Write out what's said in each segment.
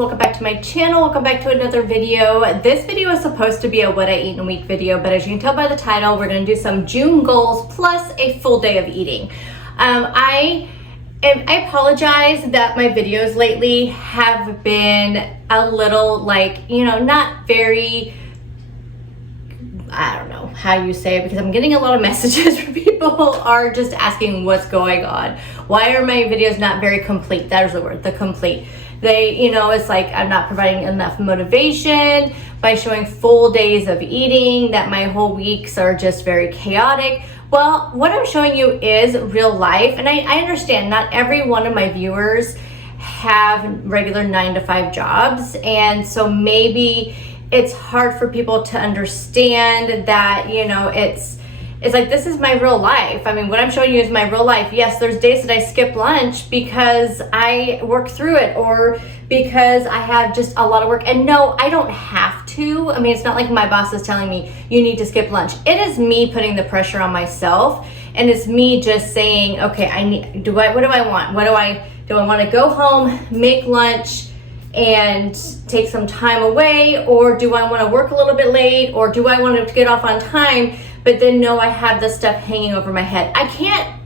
welcome back to my channel. Welcome back to another video. This video is supposed to be a what I eat in a week video, but as you can tell by the title, we're going to do some June goals plus a full day of eating. I apologize that my videos lately have been a little not very, I don't know how you say it, because I'm getting a lot of messages from people are just asking what's going on. Why are my videos not very complete? That is the word, the complete. It's like I'm not providing enough motivation by showing full days of eating, that my whole weeks are just very chaotic. Well, what I'm showing you is real life, and I understand not every one of my viewers have regular 9-to-5 jobs, and so maybe it's hard for people to understand that, it's like, this is my real life. I mean, what I'm showing you is my real life. Yes, there's days that I skip lunch because I work through it or because I have just a lot of work. And no, I don't have to. I mean, it's not like my boss is telling me you need to skip lunch. It is me putting the pressure on myself, and it's me just saying, okay, what do I want? Do I want to go home, make lunch, and take some time away, or do I want to work a little bit late, or do I want to get off on time, but then know I have this stuff hanging over my head? I can't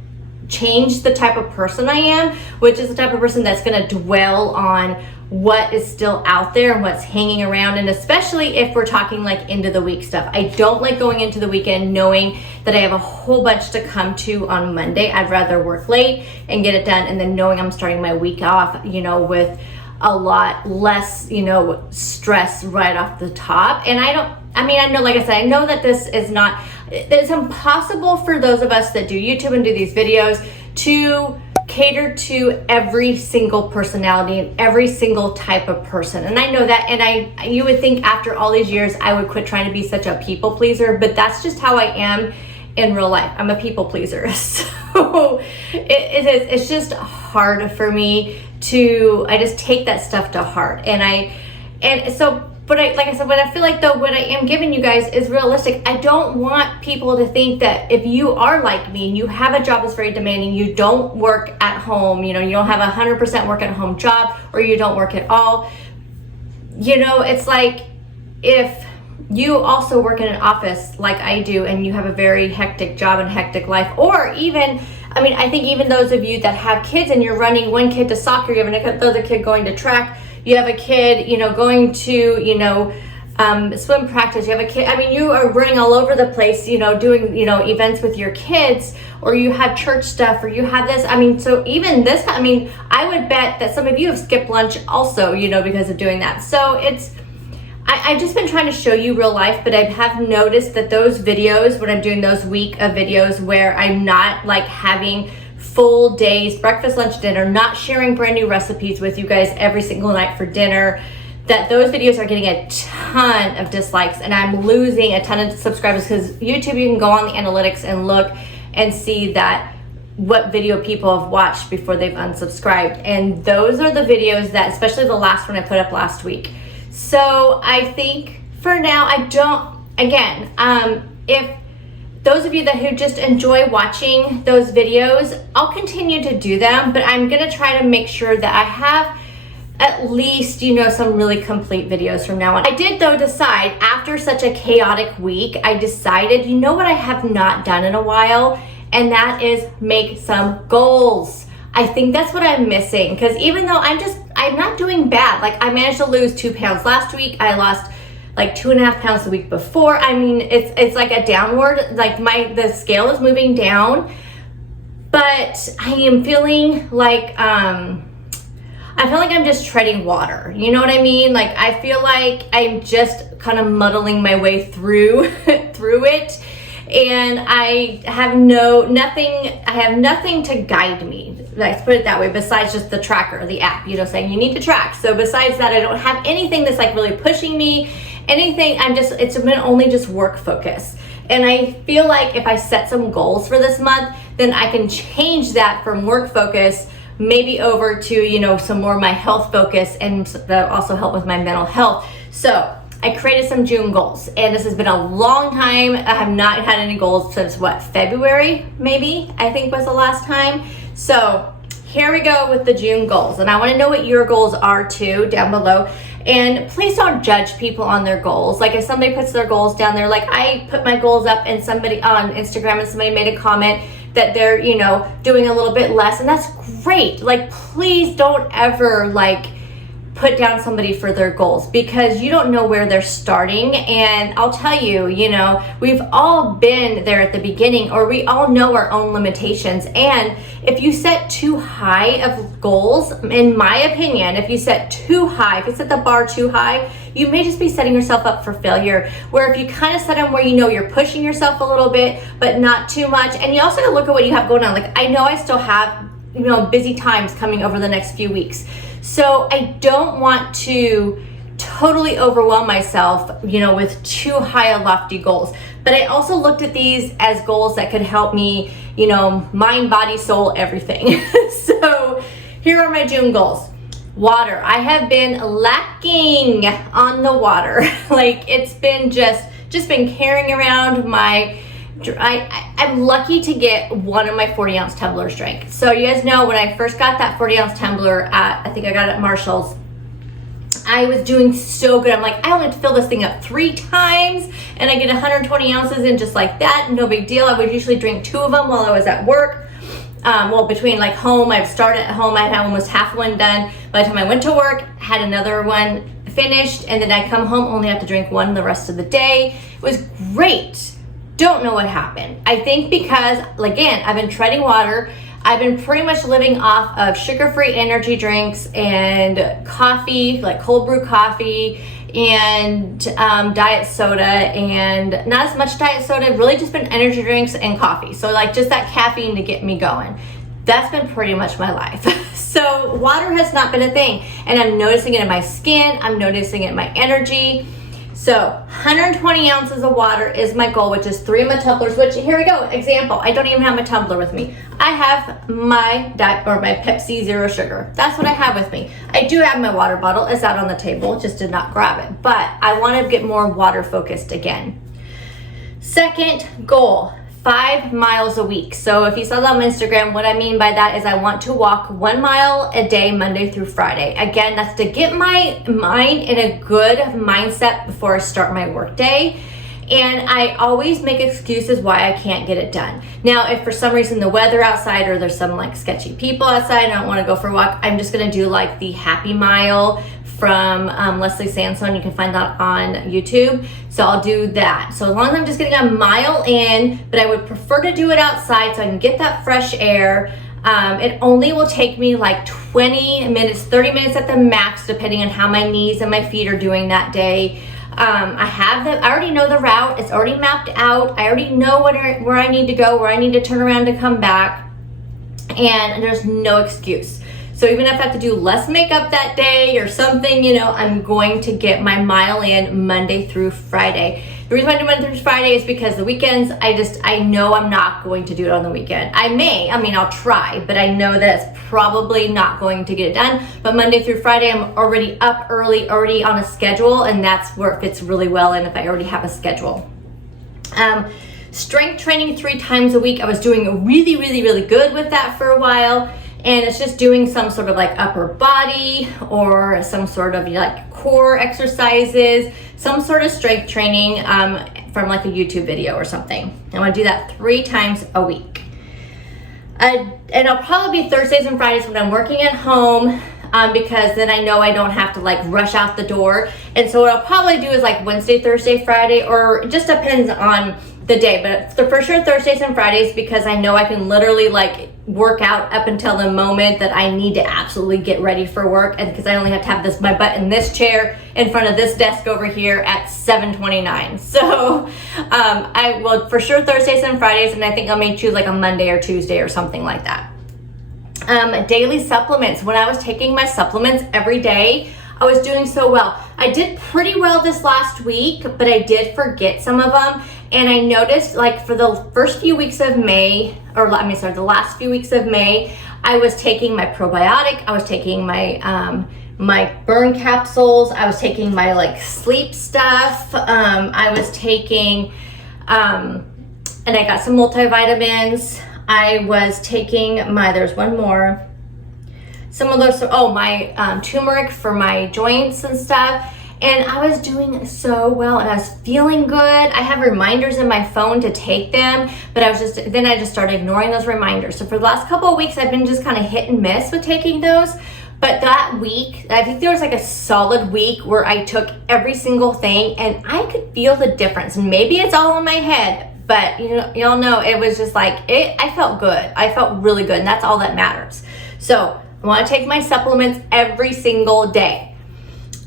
change the type of person I am, which is the type of person that's going to dwell on what is still out there and what's hanging around, and especially if we're talking like end of the week stuff. I don't like going into the weekend knowing that I have a whole bunch to come to on Monday. I'd rather work late and get it done, and then knowing I'm starting my week off, with a lot less, stress right off the top. And I know, like I said, I know that it's impossible for those of us that do YouTube and do these videos to cater to every single personality and every single type of person. And I know that, and you would think after all these years, I would quit trying to be such a people pleaser, but that's just how I am in real life. I'm a people pleaser. So it's just hard for me I just take that stuff to heart. But I feel like though what I am giving you guys is realistic. I don't want people to think that if you are like me and you have a job that's very demanding, you don't work at home, you don't have a 100% work at home job, or you don't work at all. It's like if you also work in an office like I do, and you have a very hectic job and hectic life, or even, I think even those of you that have kids and you're running one kid to soccer, you have another kid going to track, you have a kid, going to, swim practice, you have a kid, you are running all over the place, doing, events with your kids, or you have church stuff, or you have this, so even this, I would bet that some of you have skipped lunch also, because of doing that. So I've just been trying to show you real life, but I have noticed that those videos, when I'm doing those week of videos where I'm not like having full days, breakfast, lunch, dinner, not sharing brand new recipes with you guys every single night for dinner, that those videos are getting a ton of dislikes, and I'm losing a ton of subscribers, because YouTube, you can go on the analytics and look and see that what video people have watched before they've unsubscribed. And those are the videos that, especially the last one I put up last week. So I think for now, if those of you who just enjoy watching those videos, I'll continue to do them, but I'm gonna try to make sure that I have at least, some really complete videos from now on. I did though decide, after such a chaotic week, I decided, what I have not done in a while, and that is make some goals. I think that's what I'm missing, because even though I'm not doing bad. Like, I managed to lose 2 pounds last week. I lost like 2.5 pounds the week before. It's like a downward, like the scale is moving down, but I am feeling like, I'm just treading water. You know what I mean? Like, I feel like I'm just kind of muddling my way through it. And I have nothing to guide me. Let's put it that way, besides just the tracker, the app, saying you need to track. So besides that, I don't have anything that's like really pushing me, anything. It's been only just work focus. And I feel like if I set some goals for this month, then I can change that from work focus maybe over to, some more my health focus, and that also help with my mental health. So I created some June goals, and this has been a long time. I have not had any goals since February, maybe, I think was the last time. So here we go with the June goals. And I want to know what your goals are too down below. And please don't judge people on their goals. Like if somebody puts their goals down there, like I put my goals up and somebody on Instagram and somebody made a comment that they're, you know, doing a little bit less, and that's great. Like please don't ever like put down somebody for their goals, because you don't know where they're starting. And I'll tell you, you know, we've all been there at the beginning, or we all know our own limitations. And if you set too high of goals, in my opinion, if you set too high, if you set the bar too high, you may just be setting yourself up for failure. Where if you kind of set them where you know you're pushing yourself a little bit, but not too much. And you also gotta look at what you have going on. Like I know I still have, you know, busy times coming over the next few weeks. So I don't want to totally overwhelm myself, you know, with too high of lofty goals. But I also looked at these as goals that could help me, you know, mind, body, soul, everything. So here are my June goals. Water. I have been lacking on the water. Like it's been just been carrying around my, I'm lucky to get one of my 40-ounce tumblers drank. So you guys know when I first got that 40-ounce tumbler at, I think I got it at Marshall's, I was doing so good. I'm like, I only have to fill this thing up 3 times and I get 120 ounces in just like that. No big deal. I would usually drink 2 of them while I was at work. Well, between like home, I've started at home, I had almost half one done. By the time I went to work, had another one finished, and then I come home, only have to drink 1 the rest of the day. It was great. Don't know what happened. I think because, again, I've been treading water. I've been pretty much living off of sugar-free energy drinks and coffee, like cold brew coffee, and diet soda, and not as much diet soda, really just been energy drinks and coffee. So like just that caffeine to get me going. That's been pretty much my life. So water has not been a thing, and I'm noticing it in my skin. I'm noticing it in my energy. So 120 ounces of water is my goal, which is 3 of my tumblers, which here we go. Example, I don't even have my tumbler with me. I have my diet or my Pepsi Zero Sugar. That's what I have with me. I do have my water bottle. It's out on the table, just did not grab it. But I want to get more water focused again. Second goal, 5 miles a week. So if you saw that on Instagram, what I mean by that is I want to walk 1 mile a day, Monday through Friday. Again, that's to get my mind in a good mindset before I start my work day. And I always make excuses why I can't get it done. Now, if for some reason the weather outside or there's some like sketchy people outside and I don't want to go for a walk, I'm just going to do like the Happy Mile from Leslie Sansone. You can find that on YouTube. So I'll do that. So as long as I'm just getting a mile in, but I would prefer to do it outside so I can get that fresh air. It only will take me like 20 minutes, 30 minutes at the max, depending on how my knees and my feet are doing that day. I already know the route. It's already mapped out. I already know where I need to go, where I need to turn around to come back. And there's no excuse. So even if I have to do less makeup that day or something, you know, I'm going to get my mile in Monday through Friday. The reason why I do Monday through Friday is because the weekends, I know I'm not going to do it on the weekend. I'll try, but I know that it's probably not going to get it done. But Monday through Friday, I'm already up early, already on a schedule, and that's where it fits really well in if I already have a schedule. Strength training 3 times a week. I was doing really, really, really good with that for a while. And it's just doing some sort of like upper body or some sort of like core exercises, some sort of strength training from like a YouTube video or something. I want to do that 3 times a week. And I'll probably be Thursdays and Fridays when I'm working at home because then I know I don't have to like rush out the door. And so what I'll probably do is like Wednesday, Thursday, Friday, or it just depends on the day, but for sure Thursdays and Fridays, because I know I can literally like work out up until the moment that I need to absolutely get ready for work, and because I only have to have my butt in this chair in front of this desk over here at 7:29. So I will for sure Thursdays and Fridays, and I think I may choose like a Monday or Tuesday or something like that. Daily supplements. When I was taking my supplements every day, I was doing so well. I did pretty well this last week, but I did forget some of them. And I noticed like for the first few weeks of May, the last few weeks of May, I was taking my probiotic, I was taking my my burn capsules, I was taking my like sleep stuff, I was taking, and I got some multivitamins. I was taking there's one more. some of those, oh, my turmeric for my joints and stuff. And I was doing so well and I was feeling good. I have reminders in my phone to take them, but I just started ignoring those reminders. So for the last couple of weeks, I've been just kind of hit and miss with taking those. But that week, I think there was like a solid week where I took every single thing and I could feel the difference. Maybe it's all in my head, but y'all know it was just like, I felt good. I felt really good, and that's all that matters. So I want to take my supplements every single day.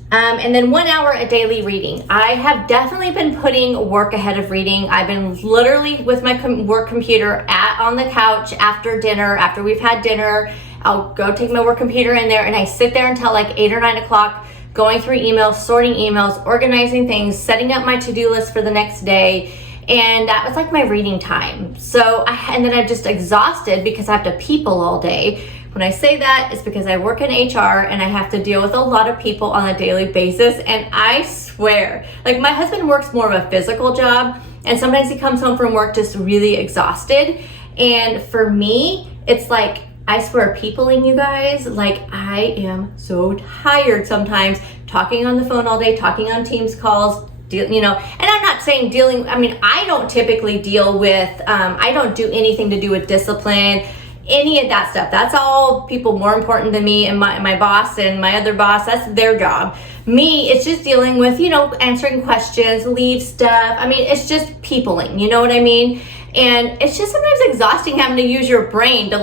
And then 1 hour a daily reading. I have definitely been putting work ahead of reading. I've been literally with my work computer on the couch after dinner, after we've had dinner. I'll go take my work computer in there and I sit there until like 8 or 9 o'clock, going through emails, sorting emails, organizing things, setting up my to-do list for the next day. And that was like my reading time. And then I'm just exhausted because I have to people all day. When I say that, it's because I work in HR and I have to deal with a lot of people on a daily basis. And I swear, like my husband works more of a physical job, and sometimes he comes home from work just really exhausted. And for me, it's like, I swear, peopling, you guys, like I am so tired sometimes, talking on the phone all day, talking on Teams calls, and I'm not saying I don't typically deal with, I don't do anything to do with discipline, any of that stuff. That's all people more important than me and my boss and my other boss. That's their job. Me, it's just dealing with, answering questions, leave stuff. It's just peopling, you know what I mean? And it's just sometimes exhausting having to use your brain to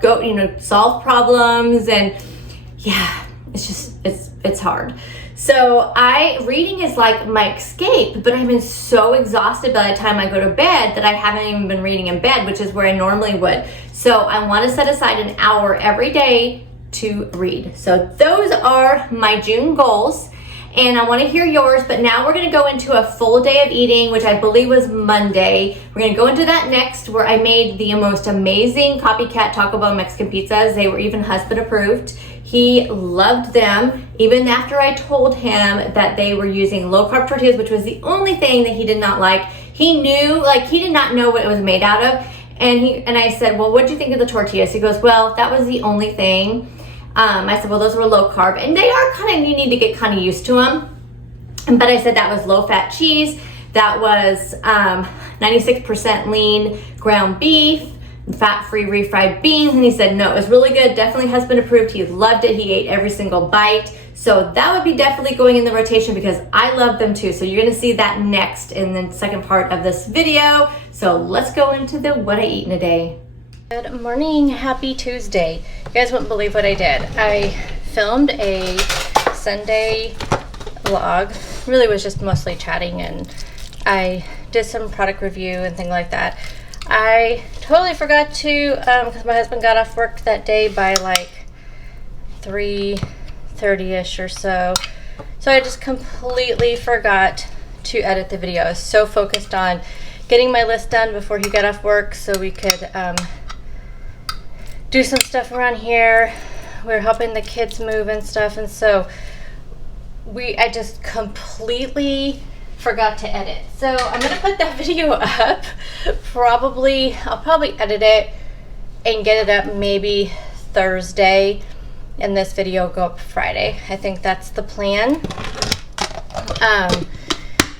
go, solve problems. And yeah, it's hard. So reading is like my escape, but I've been so exhausted by the time I go to bed that I haven't even been reading in bed, which is where I normally would. So I want to set aside an hour every day to read. So those are my June goals, and I want to hear yours. But now we're going to go into a full day of eating, which I believe was Monday. We're going to go into that next, where I made the most amazing copycat Taco Bell Mexican pizzas. They were even husband approved. He loved them, even after I told him that they were using low-carb tortillas, which was the only thing that he did not like. He knew, he did not know what it was made out of. And I said, well, what did you think of the tortillas? He goes, well, that was the only thing. I said, well, those were low-carb. And they are you need to get kind of used to them. But I said that was low-fat cheese. That was 96% lean ground beef, fat-free refried beans. And he said, no, it was really good. Definitely husband approved. He loved it. He ate every single bite. So that would be definitely going in the rotation because I love them too. So you're going to see that next in the second part of this video. So let's go into the what I eat in a day. Good morning. Happy Tuesday. You guys wouldn't believe what I did. I filmed a Sunday vlog. Really was just mostly chatting, and I did some product review and things like that. I totally forgot to, because my husband got off work that day by like 3:30ish or so. So I just completely forgot to edit the video. I was so focused on getting my list done before he got off work so we could do some stuff around here. We're helping the kids move and stuff, and so I just completely forgot to edit. So I'm gonna put that video up. I'll probably edit it and get it up maybe Thursday, and this video go up Friday. I think that's the plan.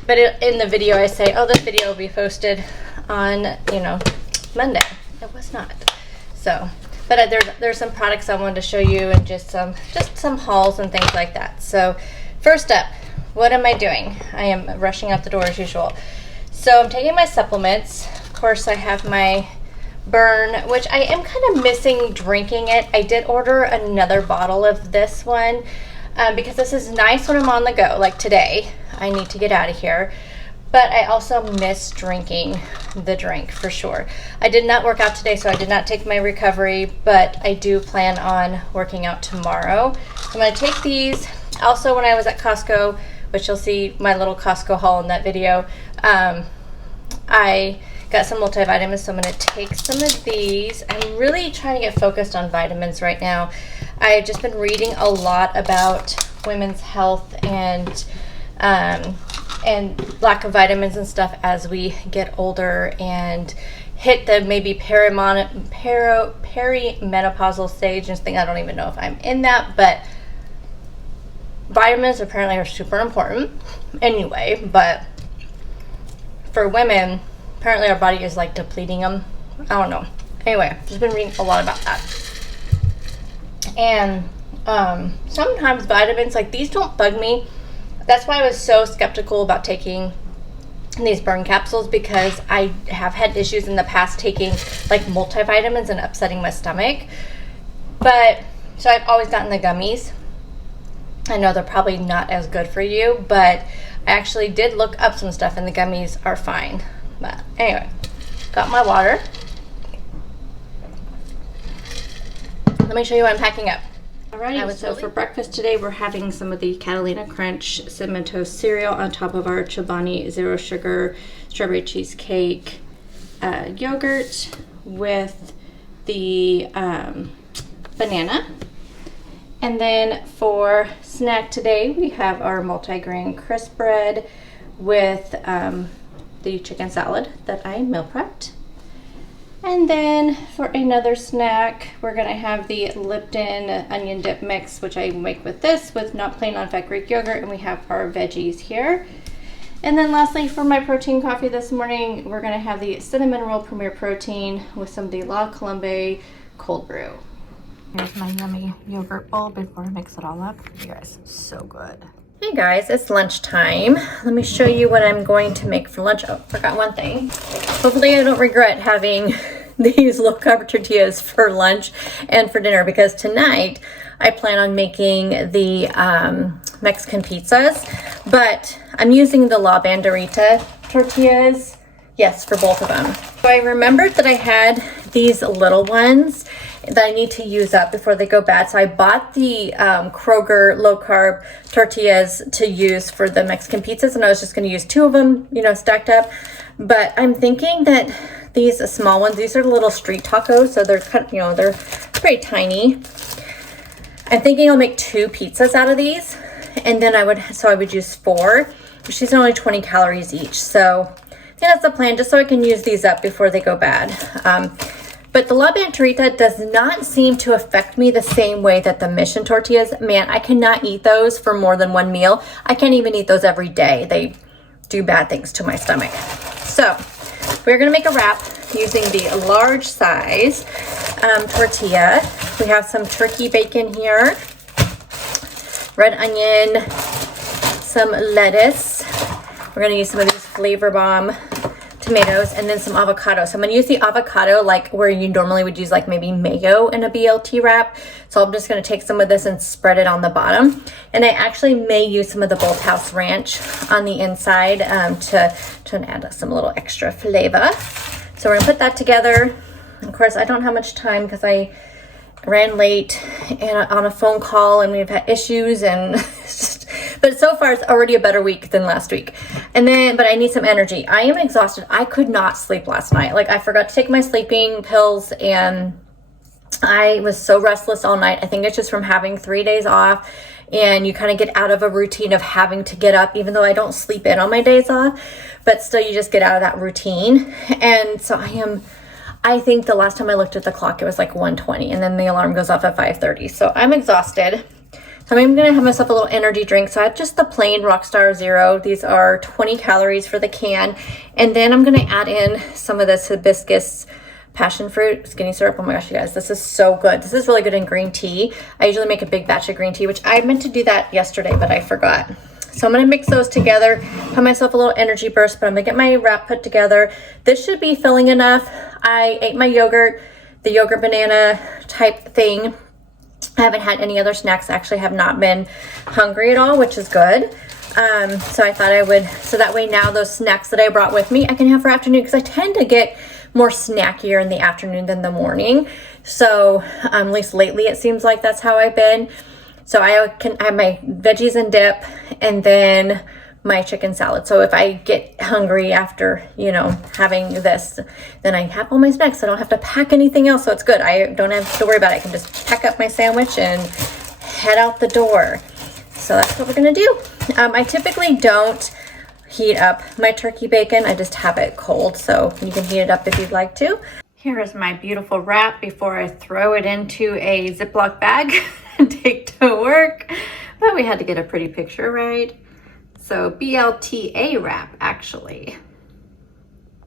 But in the video I say, oh, this video will be posted on, Monday. It was not. So, but there's some products I wanted to show you, and just some hauls and things like that. So first up, what am I doing? I am rushing out the door as usual. So I'm taking my supplements. Of course, I have my Burn, which I am kind of missing drinking it. I did order another bottle of this one because this is nice when I'm on the go. Like today, I need to get out of here. But I also miss drinking the drink for sure. I did not work out today, so I did not take my recovery, but I do plan on working out tomorrow. I'm going to take these. Also, when I was at Costco, which you'll see my little Costco haul in that video, I got some multivitamins, so I'm going to take some of these. I'm really trying to get focused on vitamins right now. I've just been reading a lot about women's health and lack of vitamins and stuff as we get older, and hit the maybe perimenopausal stage and think I don't even know if I'm in that, but vitamins apparently are super important anyway. But for women, apparently our body is like depleting them. I don't know. Anyway, just been reading a lot about that. And sometimes vitamins like these don't bug me. That's why I was so skeptical about taking these burn capsules, because I have had issues in the past taking like multivitamins and upsetting my stomach. But so I've always gotten the gummies. I know they're probably not as good for you, but I actually did look up some stuff and the gummies are fine. But anyway, got my water. Let me show you what I'm packing up. Alrighty, so for breakfast today, we're having some of the Catalina Crunch Cinnamon Toast cereal on top of our Chobani Zero Sugar Strawberry Cheesecake yogurt with the banana. And then for snack today, we have our multigrain crisp bread with the chicken salad that I meal prepped. And then for another snack, we're gonna have the Lipton onion dip mix, which I make with this, with not plain non-fat Greek yogurt, and we have our veggies here. And then lastly, for my protein coffee this morning, we're gonna have the cinnamon roll Premier Protein with some of the La Colombe cold brew. Here's my yummy yogurt bowl before I mix it all up. You guys, so good. Hey guys, it's lunchtime. Let me show you what I'm going to make for lunch. Oh, forgot one thing. Hopefully I don't regret having these low-carb tortillas for lunch and for dinner, because tonight I plan on making the Mexican pizzas, but I'm using the La Banderita tortillas. Yes, for both of them. So I remembered that I had these little ones that I need to use up before they go bad. So I bought the Kroger low-carb tortillas to use for the Mexican pizzas, and I was just going to use 2 of them, you know, stacked up. But I'm thinking that these small ones, these are little street tacos, so they're kind of, you know, they're pretty tiny. I'm thinking I'll make 2 pizzas out of these, and then I would use 4, which these are only 20 calories each. So I think that's the plan, just so I can use these up before they go bad. But the La Banderita does not seem to affect me the same way that the Mission tortillas. Man, I cannot eat those for more than 1 meal. I can't even eat those every day. They do bad things to my stomach. So we're gonna make a wrap using the large size tortilla. We have some turkey bacon here, red onion, some lettuce. We're gonna use some of these Flavor Bomb tomatoes, and then some avocado. So I'm gonna use the avocado like where you normally would use like maybe mayo in a BLT wrap. So I'm just gonna take some of this and spread it on the bottom. And I actually may use some of the Bolthouse Ranch on the inside to add some little extra flavor. So we're gonna put that together. Of course, I don't have much time because I ran late and on a phone call, and we've had issues, and but so far it's already a better week than last week. And then, but I need some energy. I am exhausted. I could not sleep last night. Like, I forgot to take my sleeping pills, and I was so restless all night. I think it's just from having 3 days off, and you kind of get out of a routine of having to get up, even though I don't sleep in on my days off, but still you just get out of that routine. And so I think the last time I looked at the clock, it was like 1:20, and then the alarm goes off at 5:30. So I'm exhausted. So I'm gonna have myself a little energy drink. So I have just the plain Rockstar Zero. These are 20 calories for the can. And then I'm gonna add in some of this hibiscus passion fruit skinny syrup. Oh my gosh, you guys, this is so good. This is really good in green tea. I usually make a big batch of green tea, which I meant to do that yesterday, but I forgot. So I'm gonna mix those together, have myself a little energy burst, but I'm gonna get my wrap put together. This should be filling enough. I ate my yogurt, the yogurt banana type thing. I haven't had any other snacks. I actually have not been hungry at all, which is good. So I thought I would, so that way now those snacks that I brought with me, I can have for afternoon, because I tend to get more snackier in the afternoon than the morning. So at least lately it seems like that's how I've been. So I can have my veggies and dip, and then my chicken salad. So if I get hungry after, you know, having this, then I have all my snacks. I don't have to pack anything else. So it's good. I don't have to worry about it. I can just pack up my sandwich and head out the door. So that's what we're gonna do. I typically don't heat up my turkey bacon. I just have it cold, so you can heat it up if you'd like to. Here is my beautiful wrap before I throw it into a Ziploc bag and take to work. But we had to get a pretty picture, right? So BLTA wrap, actually.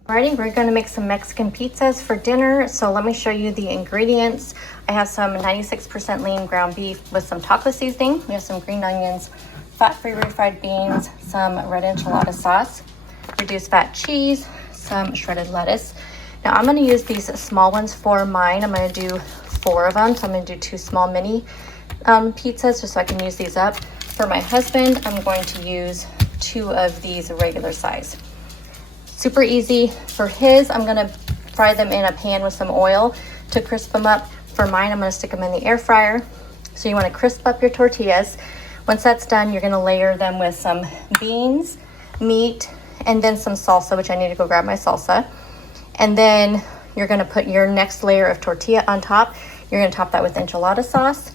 Alrighty, we're gonna make some Mexican pizzas for dinner. So let me show you the ingredients. I have some 96% lean ground beef with some taco seasoning. We have some green onions, fat-free refried beans, some red enchilada sauce, reduced fat cheese, some shredded lettuce. Now I'm gonna use these small ones for mine. I'm gonna do 4 of them. So I'm gonna do 2 small mini pizzas just so I can use these up. For my husband, I'm going to use 2 of these regular size. Super easy. For his, I'm gonna fry them in a pan with some oil to crisp them up. For mine, I'm gonna stick them in the air fryer. So you wanna crisp up your tortillas. Once that's done, you're gonna layer them with some beans, meat, and then some salsa, which I need to go grab my salsa. And then you're gonna put your next layer of tortilla on top. You're gonna top that with enchilada sauce,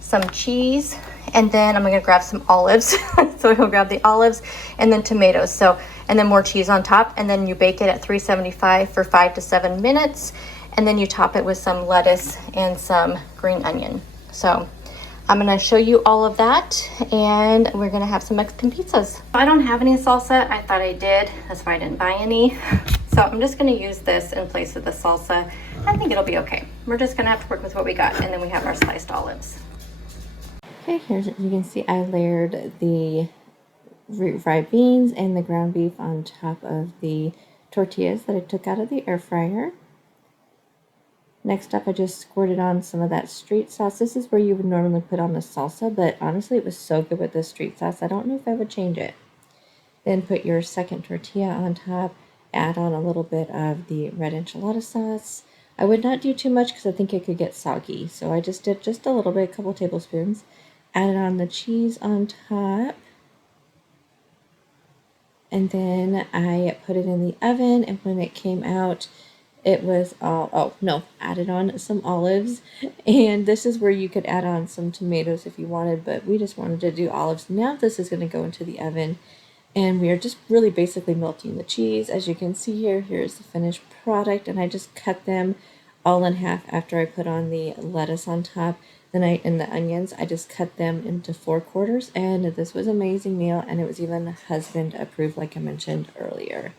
some cheese, and then I'm gonna grab some olives. So he'll grab the olives and then tomatoes. So, and then more cheese on top. And then you bake it at 375 for 5 to 7 minutes. And then you top it with some lettuce and some green onion. So I'm gonna show you all of that, and we're gonna have some Mexican pizzas. I don't have any salsa. I thought I did. That's why I didn't buy any. So I'm just gonna use this in place of the salsa. I think it'll be okay. We're just gonna have to work with what we got, and then we have our sliced olives. Okay, here's, you can see I layered the refried beans and the ground beef on top of the tortillas that I took out of the air fryer. Next up, I just squirted on some of that street sauce. This is where you would normally put on the salsa, but honestly, it was so good with the street sauce. I don't know if I would change it. Then put your second tortilla on top. Add on a little bit of the red enchilada sauce. I would not do too much because I think it could get soggy. So I just did just a little bit, a couple tablespoons. Added on the cheese on top. And then I put it in the oven, and when it came out, it was all, added on some olives. And this is where you could add on some tomatoes if you wanted, but we just wanted to do olives. Now this is going to go into the oven, and we are just really basically melting the cheese. As you can see here, here's the finished product, and I just cut them all in half after I put on the lettuce on top. Then and the onions, I just cut them into 4/4, and this was an amazing meal, and it was even husband approved like I mentioned earlier.